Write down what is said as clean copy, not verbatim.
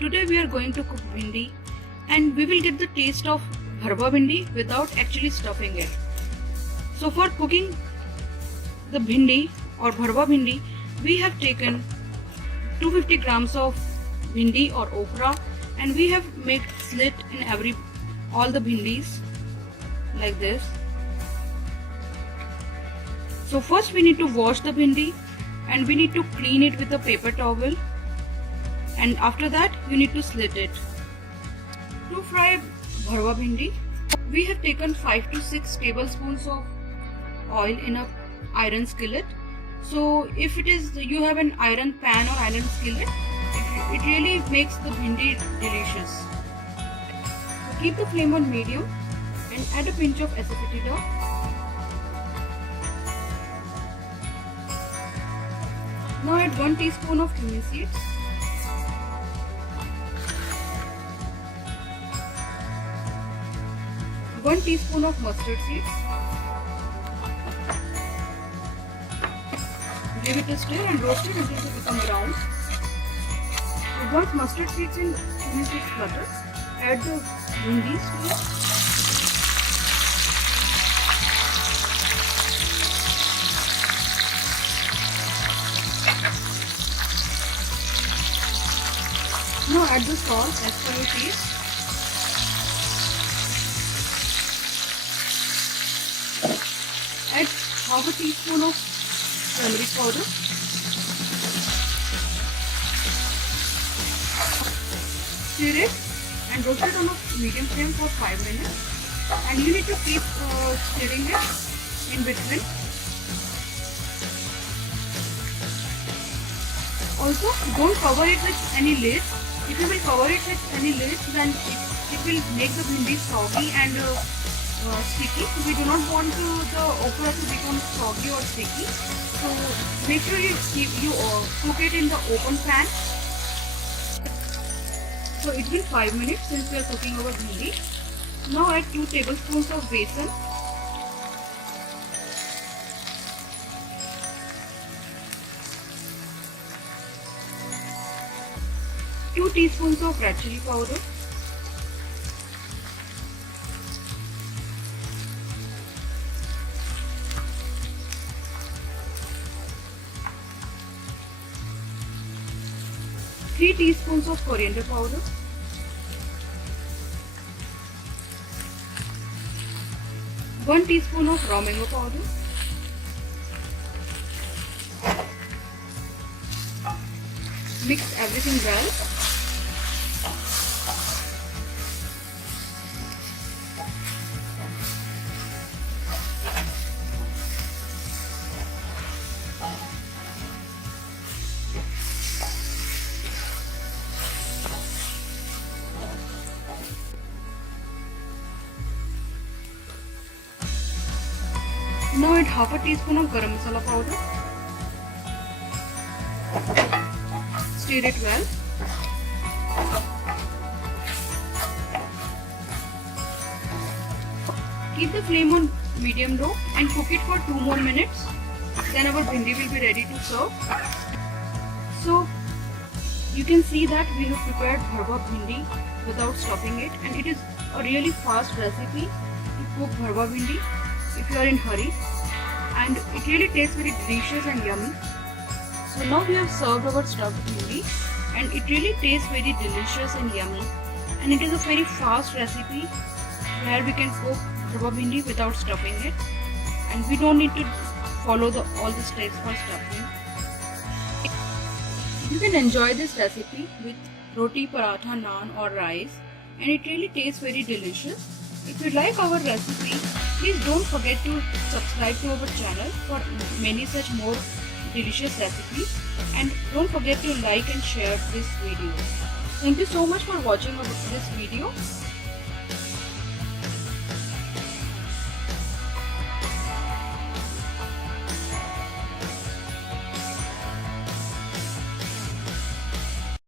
Today we are going to cook bhindi and we will get the taste of bharwa bhindi without actually stuffing it. So for cooking the bhindi or bharwa bhindi, we have taken 250 grams of bhindi or okra and we have made slit in all the bhindis like this. So first we need to wash the bhindi and we need to clean it with a paper towel, and after that you need to slit it. To fry bharwa bhindi, we have taken 5 to 6 tablespoons of oil in a iron skillet. So if you have an iron pan or iron skillet, it really makes the bhindi delicious. So keep the flame on medium and add a pinch of asafoetida. Now add 1 teaspoon of cumin seeds, 1 teaspoon of mustard seeds. Give it a stir and roast it until they become brown. Once mustard seeds and cumin seeds flutter, add the bhindis to it. Now add the salt as per your taste. Add half a teaspoon of turmeric powder. Stir it and roast it on a medium flame for 5 minutes. And you need to keep stirring it in between. Also, don't cover it with any lid. If you will cover it with any lid, then it will make the bhindi soggy and sticky. We do not want the okra to become soggy or sticky. So make sure you cook it in the open pan. So it's been 5 minutes since we are cooking our bhindi. Now add 2 tablespoons of besan. Two teaspoons of red chili powder, 3 teaspoons of coriander powder, 1 teaspoon of raw mango powder, mix everything well. Now add half a teaspoon of garam masala powder. Stir it well. Keep the flame on medium low and cook it for 2 more minutes. Then our bhindi will be ready to serve. So you can see that we have prepared bharwa bhindi without stuffing it, and it is a really fast recipe to cook bharwa bhindi if you are in hurry, and it really tastes very delicious and yummy. So now we have served our stuffed bhindi and it really tastes very delicious and yummy, and it is a very fast recipe where we can cook bharwa bhindi without stuffing it, and we don't need to follow all the steps for stuffing. You can enjoy this recipe with roti, paratha, naan or rice, and it really tastes very delicious. If you like our recipe, please don't forget to subscribe to our channel for many such more delicious recipes, and don't forget to like and share this video. Thank you so much for watching this video.